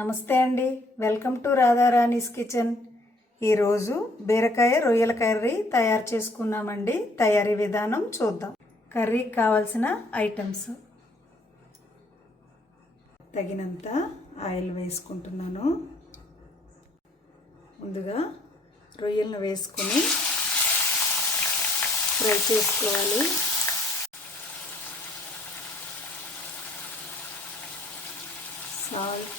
నమస్తే అండి. Welcome to Radharani's kitchen. ఈరోజు బీరకాయ రొయ్యల కర్రీ తయారు చేసుకున్నామండి. తయారీ విధానం చూద్దాం. కర్రీకి కావాల్సిన ఐటమ్స్. తగినంత ఆయిల్ వేసుకుంటున్నాను. ముందుగా రొయ్యలను వేసుకొని ఫ్రై చేసుకోవాలి. సాల్ట్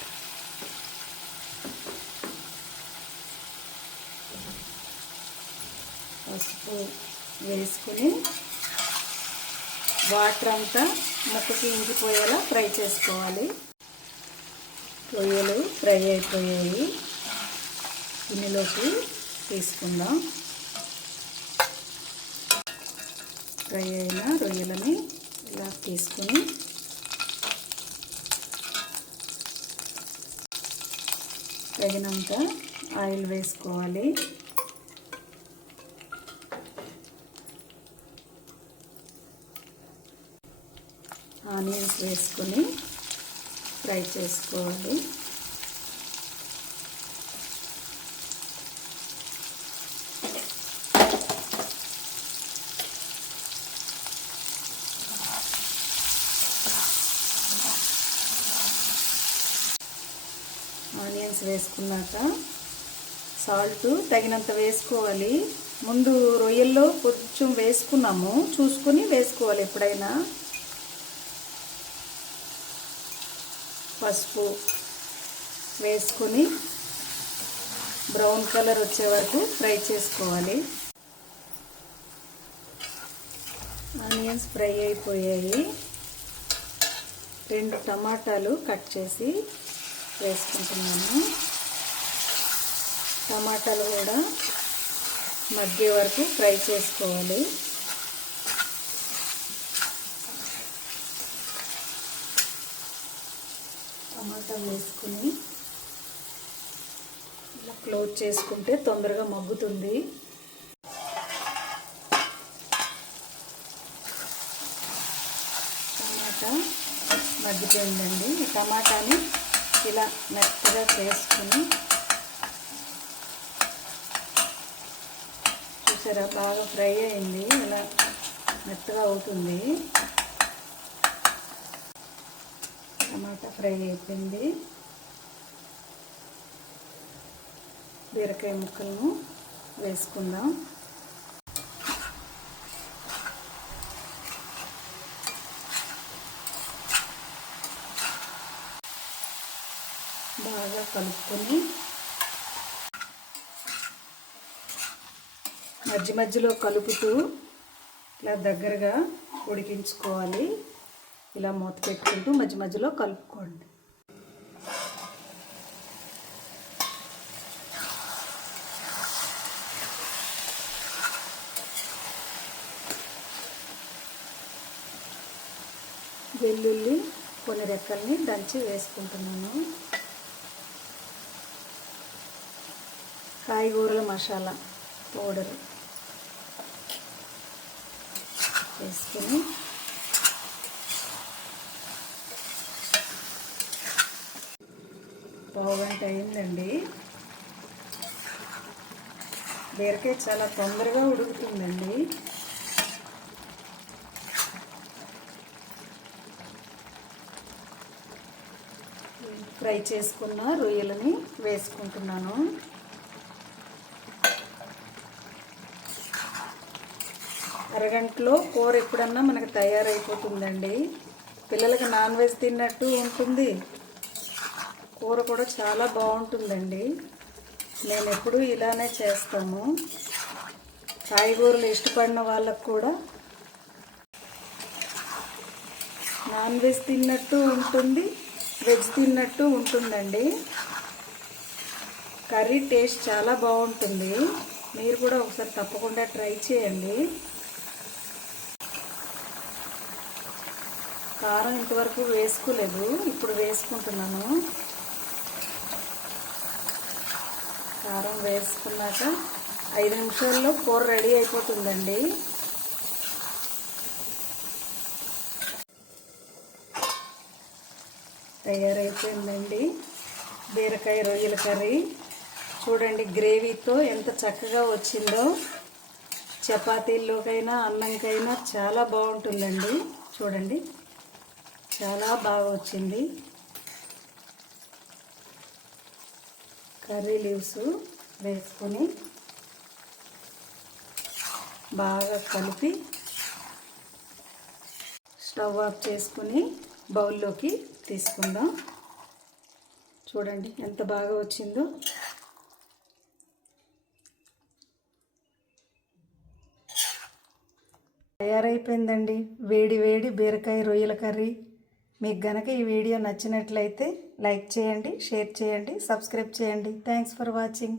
పసుపు వేసుకుని వాటర్ అంతా ముక్కకి ఇంకిపోయేలా ఫ్రై చేసుకోవాలి. రొయ్యలు ఫ్రై అయిపోయాయి. గిన్నెలోకి తీసుకుందాం. ఫ్రై అయిన రొయ్యలని ఇలా తీసుకుని తగినంత ఆయిల్ వేసుకోవాలి. ఆనియన్స్ వేసుకొని ఫ్రై చేసుకోవాలి. ఆనియన్స్ వేసుకున్నాక సాల్ట్ తగినంత వేసుకోవాలి. ముందు రొయ్యల్లో కొంచెం వేసుకున్నాము. చూసుకొని వేసుకోవాలి ఎప్పుడైనా. పసుపు వేసుకొని బ్రౌన్ కలర్ వచ్చే వరకు ఫ్రై చేసుకోవాలి. ఆనియన్స్ ఫ్రై అయిపోయాయి. రెండు టమాటాలు కట్ చేసి వేసుకుంటున్నాను టమాటాలు కూడా మగ్గే వరకు ఫ్రై చేసుకోవాలి. టమాటా వేసుకుని ఇలా క్లోజ్ చేసుకుంటే తొందరగా మగ్గుతుంది. టమాటా మగ్గిపోయిందండి. టమాటాని ఇలా మెత్తగా చేసుకుని చూసారా బాగా ఫ్రై అయింది. ఇలా మెత్తగా అవుతుంది. టమాటా ఫ్రై అయిపోయింది. బీరకాయ ముక్కలను వేసుకుందాం. బాగా కలుపుకొని మధ్య మధ్యలో కలుపుతూ ఇలా దగ్గరగా ఉడికించుకోవాలి. ఇలా మూత పెట్టుకుంటూ మధ్య మధ్యలో కలుపుకోండి. వెల్లుల్లి కొన్ని రెక్కల్ని దంచి వేసుకుంటున్నాను. కాయగూరల మసాలా పౌడర్ వేసుకుని పావుగంట అయిందండి. బీరకాయ చాలా తొందరగా ఉడుకుతుందండి. ఫ్రై చేసుకున్న రొయ్యలని వేసుకుంటున్నాను. అరగంటలో కూర ఎప్పుడన్నా మనకు తయారైపోతుందండి. పిల్లలకి నాన్ వెజ్ తిన్నట్టు ఉంటుంది. కూర కూడా చాలా బాగుంటుందండి. మేము ఎప్పుడూ ఇలానే చేస్తాము కాయగూరలు ఇష్టపడిన వాళ్ళకు కూడా నాన్ వెజ్ తిన్నట్టు ఉంటుంది వెజ్ తిన్నట్టు ఉంటుందండి. కర్రీ టేస్ట్ చాలా బాగుంటుంది. మీరు కూడా ఒకసారి తప్పకుండా ట్రై చేయండి. కారం ఇంతవరకు వేసుకోలేదు. ఇప్పుడు వేసుకుంటున్నాను. కారం వేసుకున్నాక ఐదు నిమిషాల్లో కూర రెడీ అయిపోతుందండి. తయారైపోయిందండి. బీరకాయ రొయ్యల కర్రీ. చూడండి గ్రేవీతో ఎంత చక్కగా వచ్చిందో. చపాతీల్లోకైనా అన్నంకైనా చాలా బాగుంటుందండి. చూడండి. చాలా బాగా వచ్చింది కర్రీ లీవ్స్ వేసుకొని బాగా కలిపి స్టవ్ ఆఫ్ చేసుకుని బౌల్లోకి తీసుకుందాం. చూడండి ఎంత బాగా వచ్చిందో. తయారైపోయిందండి. వేడి వేడి బీరకాయ రొయ్యల కర్రీ. మీకు గనక ఈ వీడియో నచ్చినట్లయితే లైక్ చేయండి షేర్ చేయండి సబ్స్క్రైబ్ చేయండి. Thanks for watching